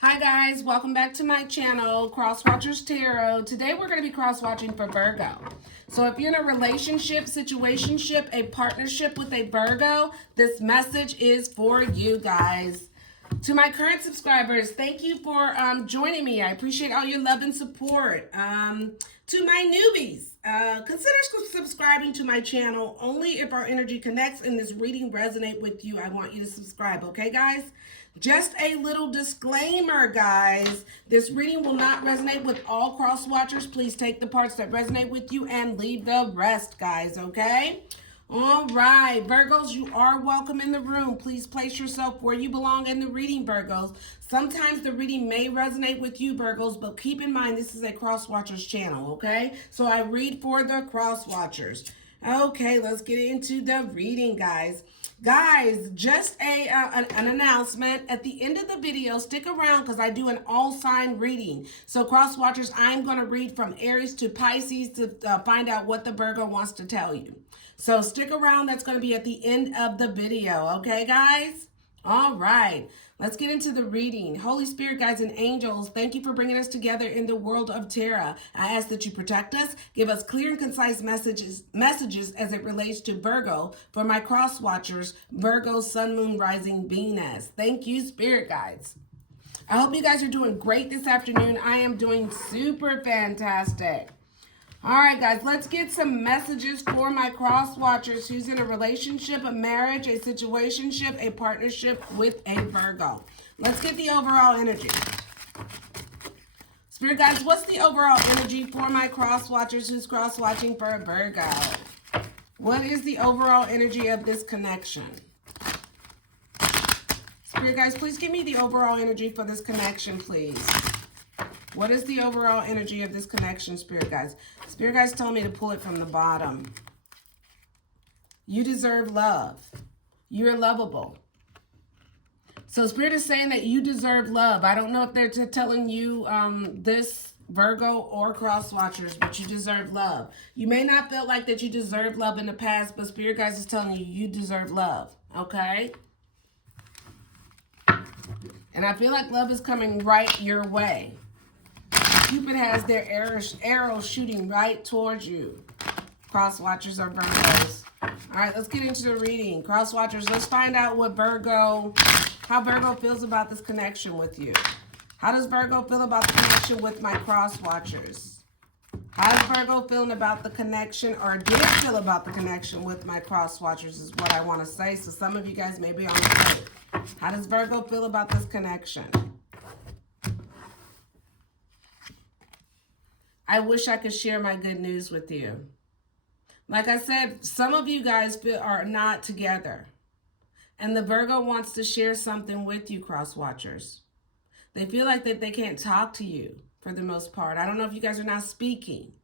Hi guys, welcome back to my channel, Crosswatchers Tarot. Today we're going to be cross-watching for Virgo. So if you're in a relationship, situationship, a partnership with a Virgo, this message is for you guys. To my current subscribers, thank you for joining me. I appreciate all your love and support. To my newbies, consider subscribing to my channel. Only if our energy connects and this reading resonate with you, I want you to subscribe, okay guys? Just a little disclaimer, guys. This reading will not resonate with all cross watchers. Please take the parts that resonate with you and leave the rest, guys, okay? All right, Virgos, you are welcome in the room. Please place yourself where you belong in the reading, Virgos. Sometimes the reading may resonate with you, Virgos, but keep in mind this is a cross watchers channel, okay? So I read for the cross watchers. Okay, let's get into the reading, guys. Guys, just an announcement. At the end of the video, stick around because I do an all-sign reading. So, cross watchers, I'm going to read from Aries to Pisces to find out what the Virgo wants to tell you. So, stick around. That's going to be at the end of the video. Okay, guys? All right. Let's get into the reading. Holy Spirit, guides, and angels, thank you for bringing us together in the world of Terra. I ask that you protect us, give us clear and concise messages as it relates to Virgo for my cross watchers, Virgo, Sun, Moon, Rising, Venus. Thank you, Spirit Guides. I hope you guys are doing great this afternoon. I am doing super fantastic. All right, guys, let's get some messages for my cross watchers who's in a relationship, a marriage, a situationship, a partnership with a Virgo. Let's get the overall energy. Spirit guys, what's the overall energy for my cross watchers who's cross watching for a Virgo? What is the overall energy of this connection? Spirit guys, please give me the overall energy for this connection, please. What is the overall energy of this connection, Spirit guides? Spirit guides told me to pull it from the bottom. You deserve love. You're lovable. So Spirit is saying that you deserve love. I don't know if they're telling you this, Virgo or cross watchers, but you deserve love. You may not feel like that you deserve love in the past, but Spirit guides is telling you you deserve love, okay? And I feel like love is coming right your way. Cupid has their arrow shooting right towards you. Cross watchers are Virgos. All right, let's get into the reading. Cross watchers, let's find out what how Virgo feels about this connection with you. How does Virgo feel about the connection with my cross watchers? How is Virgo feeling about the connection, or did it feel about the connection with my cross watchers is what I want to say. So some of you guys may be on the way. How does Virgo feel about this connection? I wish I could share my good news with you. Like I said, some of you guys are not together. And the Virgo wants to share something with you, cross watchers. They feel like that they can't talk to you for the most part. I don't know if you guys are not speaking.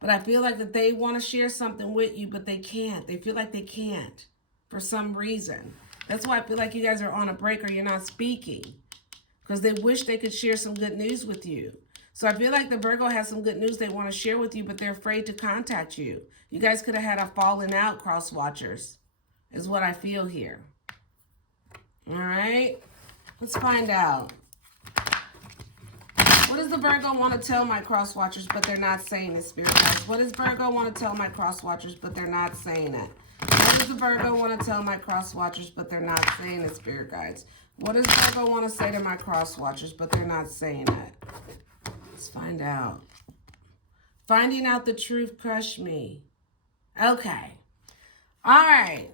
But I feel like that they want to share something with you, but they can't. They feel like they can't for some reason. That's why I feel like you guys are on a break or you're not speaking. Because they wish they could share some good news with you. So I feel like the Virgo has some good news they want to share with you, but they're afraid to contact you. You guys could have had a falling out, cross watchers, is what I feel here. All right, let's find out. What does the Virgo want to tell my cross watchers, but they're not saying it, Spirit guides? What does Virgo want to tell my cross watchers, but they're not saying it? What does the Virgo want to tell my cross watchers, but they're not saying it, Spirit guides? What does Virgo want to say to my cross watchers, but they're not saying it? Let's find out. Finding out the truth crushed me. Okay. All right.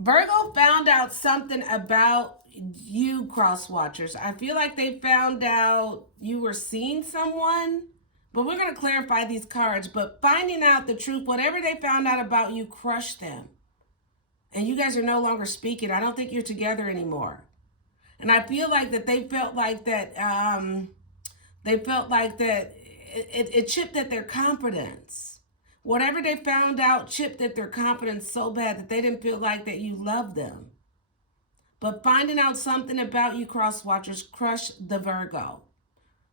Virgo found out something about you, cross watchers. I feel like they found out you were seeing someone, but we're going to clarify these cards. But finding out the truth, whatever they found out about you, crushed them. And you guys are no longer speaking. I don't think you're together anymore. And I feel like that they felt like that, it chipped at their confidence. Whatever they found out chipped at their confidence so bad that they didn't feel like that you loved them. But finding out something about you, cross watchers, crushed the Virgo.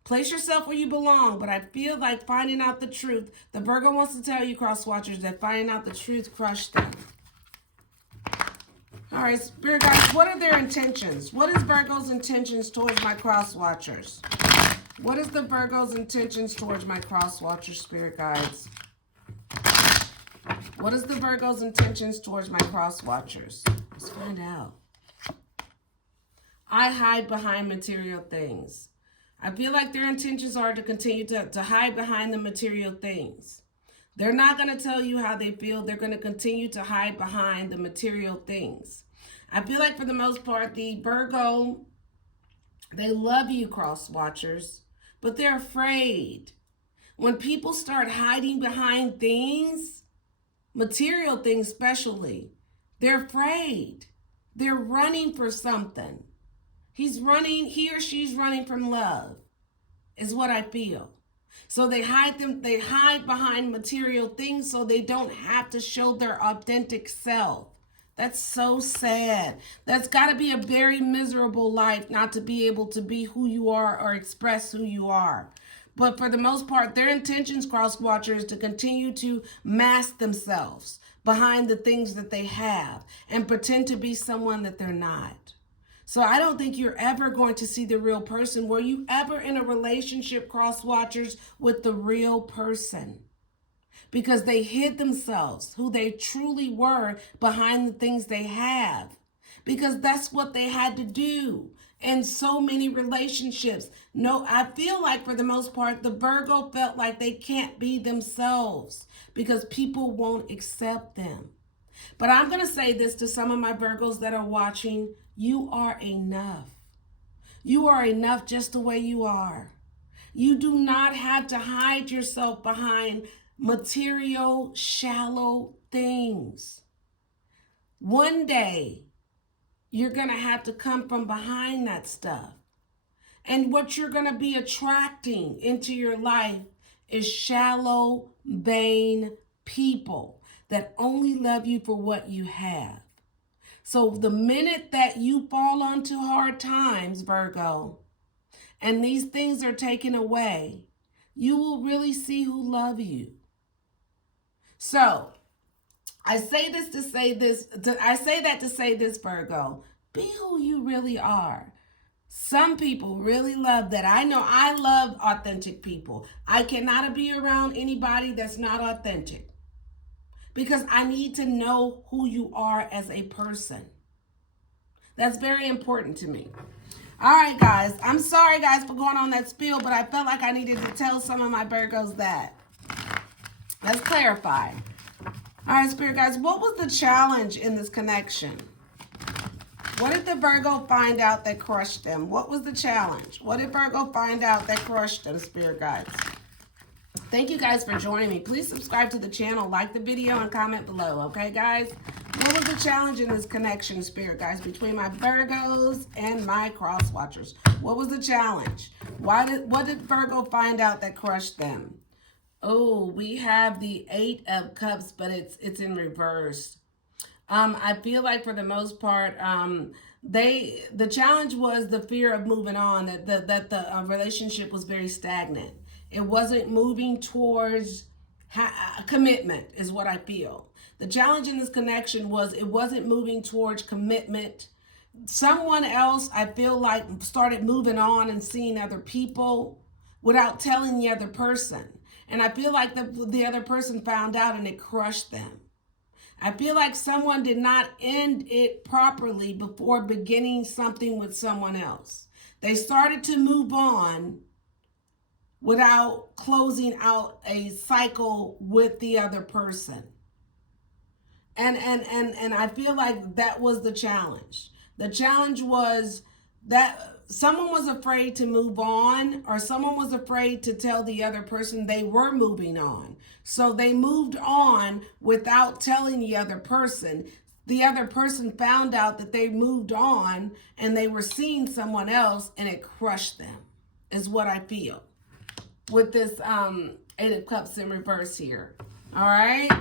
Place yourself where you belong, but I feel like finding out the truth, the Virgo wants to tell you, cross watchers, that finding out the truth crushed them. All right, Spirit guides, what are their intentions? What is Virgo's intentions towards my cross watchers? What is the Virgo's intentions towards my cross watchers, Spirit guides? What is the Virgo's intentions towards my cross watchers? Let's find out. I hide behind material things. I feel like their intentions are to continue to hide behind the material things. They're not going to tell you how they feel. They're going to continue to hide behind the material things. I feel like for the most part, the Virgo, they love you, cross watchers, but they're afraid. When people start hiding behind things, material things especially, they're afraid. They're running for something. He or she's running from love, is what I feel. So they hide behind material things so they don't have to show their authentic self. That's so sad. That's got to be a very miserable life not to be able to be who you are or express who you are. But for the most part, their intentions, cross watchers, to continue to mask themselves behind the things that they have and pretend to be someone that they're not. So I don't think you're ever going to see the real person. Were you ever in a relationship, cross watchers, with the real person? Because they hid themselves, who they truly were, behind the things they have. Because that's what they had to do in so many relationships. No, I feel like for the most part, the Virgo felt like they can't be themselves because people won't accept them. But I'm going to say this to some of my Virgos that are watching. You are enough. You are enough just the way you are. You do not have to hide yourself behind material, shallow things. One day, you're going to have to come from behind that stuff. And what you're going to be attracting into your life is shallow, vain people that only love you for what you have. So the minute that you fall onto hard times, Virgo, and these things are taken away, you will really see who love you. So I say this to say this. I say that to say this, Virgo. Be who you really are. Some people really love that. I know I love authentic people. I cannot be around anybody that's not authentic. Because I need to know who you are as a person. That's very important to me. All right, guys. I'm sorry, guys, for going on that spiel, but I felt like I needed to tell some of my Virgos that. Let's clarify. All right, Spirit guys, what was the challenge in this connection? What did the Virgo find out that crushed them? What was the challenge? What did Virgo find out that crushed them, Spirit guides? Thank you guys for joining me. Please subscribe to the channel, like the video, and comment below, okay, guys? What was the challenge in this connection, Spirit guys, between my Virgos and my cross watchers? What was the challenge? What did Virgo find out that crushed them? Oh, we have the 8 of Cups, but it's in reverse. I feel like for the most part, the challenge was the fear of moving on, that the relationship was very stagnant. It wasn't moving towards commitment, is what I feel. The challenge in this connection was it wasn't moving towards commitment. Someone else, I feel like, started moving on and seeing other people without telling the other person. And I feel like the other person found out and it crushed them. I feel like someone did not end it properly before beginning something with someone else. They started to move on without closing out a cycle with the other person. And I feel like that was the challenge. The challenge was that someone was afraid to move on, or someone was afraid to tell the other person they were moving on. So they moved on without telling the other person. The other person found out that they moved on and they were seeing someone else, and it crushed them, is what I feel with this 8 of Cups in reverse here. All right.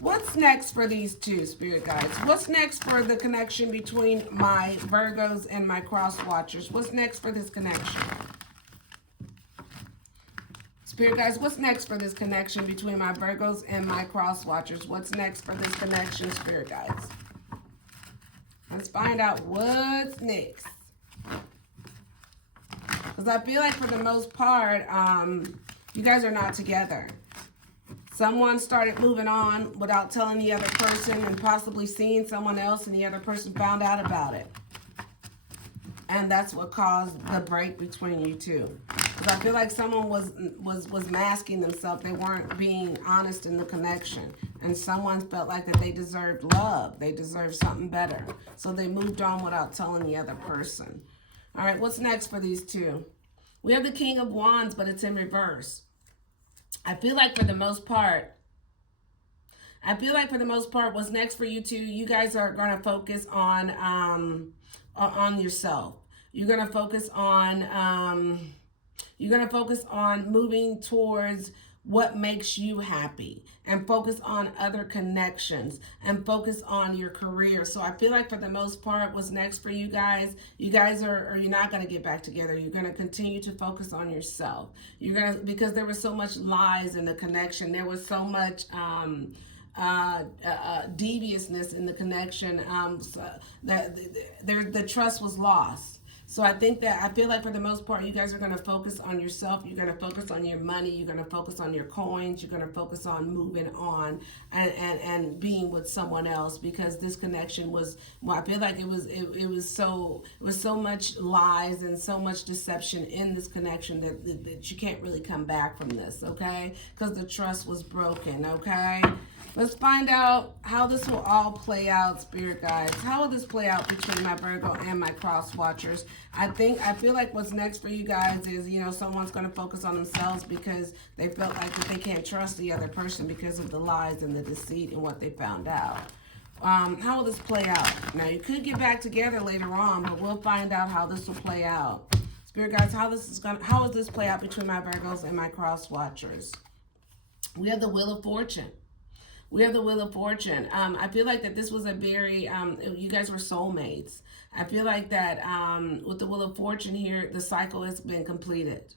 What's next for these two, Spirit guides? What's next for the connection between my Virgos and my cross watchers? What's next for this connection? Spirit guides, what's next for this connection between my Virgos and my cross watchers? What's next for this connection, Spirit guides? Let's find out what's next. Because I feel like for the most part, you guys are not together. Someone started moving on without telling the other person and possibly seeing someone else, and the other person found out about it. And that's what caused the break between you two. Because I feel like someone was masking themselves. They weren't being honest in the connection. And someone felt like that they deserved love. They deserved something better. So they moved on without telling the other person. All right, what's next for these two? We have the King of Wands, but it's in reverse. I feel like for the most part, what's next for you two, you guys are going to focus on yourself. You're going to focus on moving towards what makes you happy, and focus on other connections, and focus on your career. So I feel like for the most part, what's next for you guys are you're not going to get back together. You're going to continue to focus on yourself. Because there was so much lies in the connection. There was so much deviousness in the connection, so that the trust was lost. So I feel like for the most part, you guys are going to focus on yourself. You're going to focus on your money. You're going to focus on your coins. You're going to focus on moving on and being with someone else, because this connection was, well, I feel like it was so much lies and so much deception in this connection that you can't really come back from this, okay? Because the trust was broken, okay? Let's find out how this will all play out, Spirit Guides. How will this play out between my Virgo and my Cross Watchers? I feel like what's next for you guys is, someone's going to focus on themselves because they felt like that they can't trust the other person because of the lies and the deceit and what they found out. How will this play out? Now, you could get back together later on, but we'll find out how this will play out. Spirit Guides, how will this play out between my Virgos and my Cross Watchers? We have the Wheel of Fortune. We have the Wheel of Fortune. I feel like that this was a very, you guys were soulmates. I feel like that with the Wheel of Fortune here, the cycle has been completed.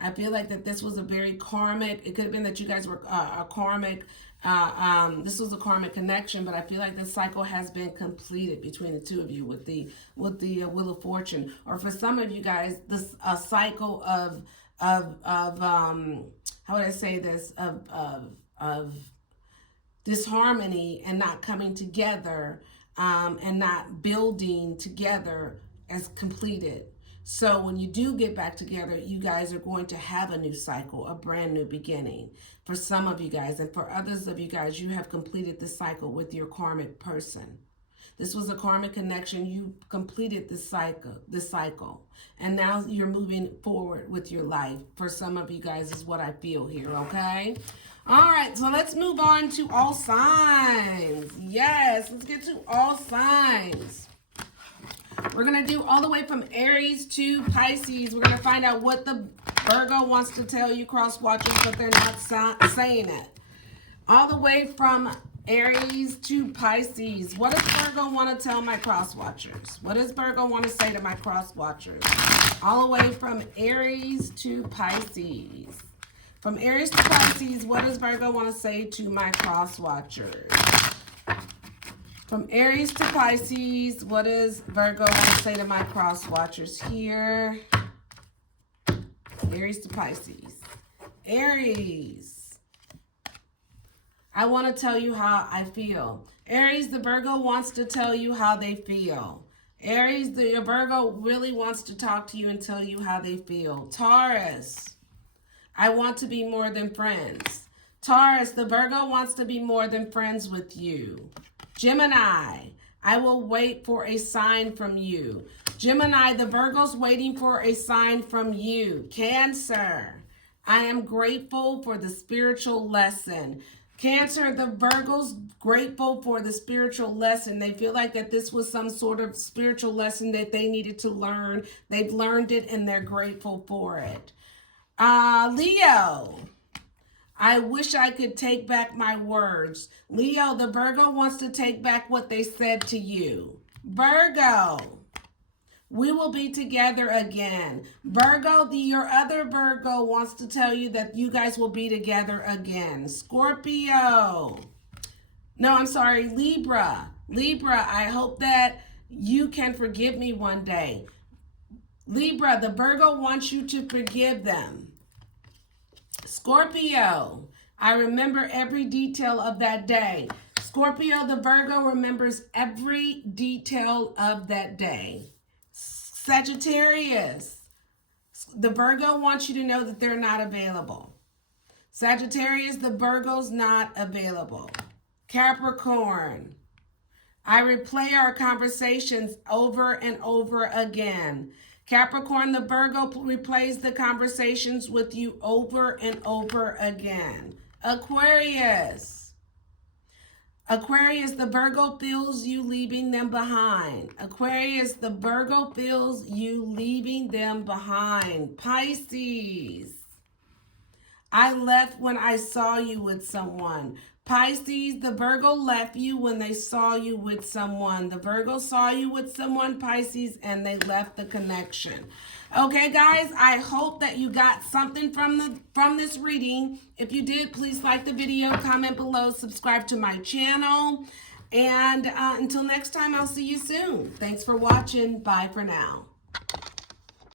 I feel like that this was a very karmic, it could have been that you guys were a karmic, this was a karmic connection, but I feel like this cycle has been completed between the two of you with the Wheel of Fortune. Or for some of you guys, this a cycle of how would I say this, of disharmony and not coming together, and not building together as completed. So when you do get back together, you guys are going to have a new cycle, a brand new beginning. For some of you guys, and for others of you guys, you have completed the cycle with your karmic person. This was a karmic connection. You completed this cycle. And now you're moving forward with your life. For some of you guys is what I feel here, okay? All right, so let's move on to all signs. Yes, let's get to all signs. We're going to do all the way from Aries to Pisces. We're going to find out what the Virgo wants to tell you, Cross Watchers, but they're not saying it. All the way from Aries to Pisces. What does Virgo want to tell my Cross Watchers? What does Virgo want to say to my Cross Watchers? All the way from Aries to Pisces. From Aries to Pisces, what does Virgo want to say to my Cross Watchers? From Aries to Pisces, what does Virgo want to say to my Cross Watchers here? Aries to Pisces. Aries, I want to tell you how I feel. Aries, the Virgo wants to tell you how they feel. Aries, the Virgo really wants to talk to you and tell you how they feel. Taurus, I want to be more than friends. Taurus, the Virgo wants to be more than friends with you. Gemini, I will wait for a sign from you. Gemini, the Virgo's waiting for a sign from you. Cancer, I am grateful for the spiritual lesson. Cancer, the Virgo's grateful for the spiritual lesson. They feel like that this was some sort of spiritual lesson that they needed to learn. They've learned it and they're grateful for it. Leo, I wish I could take back my words. Leo, the Virgo wants to take back what they said to you. Virgo, we will be together again. Virgo, your other Virgo wants to tell you that you guys will be together again. Scorpio, no, I'm sorry, Libra. Libra, I hope that you can forgive me one day. Libra, the Virgo wants you to forgive them. Scorpio, I remember every detail of that day. Scorpio, the Virgo remembers every detail of that day. Sagittarius, the Virgo wants you to know that they're not available. Sagittarius, the Virgo's not available. Capricorn, I replay our conversations over and over again. Capricorn, the Virgo replays the conversations with you over and over again. Aquarius, the Virgo feels you leaving them behind. Aquarius, the Virgo feels you leaving them behind. Pisces, I left when I saw you with someone. Pisces, the Virgo left you when they saw you with someone. The Virgo saw you with someone, Pisces, and they left the connection. Okay, guys, I hope that you got something from this reading. If you did, please like the video, comment below, subscribe to my channel. And until next time, I'll see you soon. Thanks for watching. Bye for now.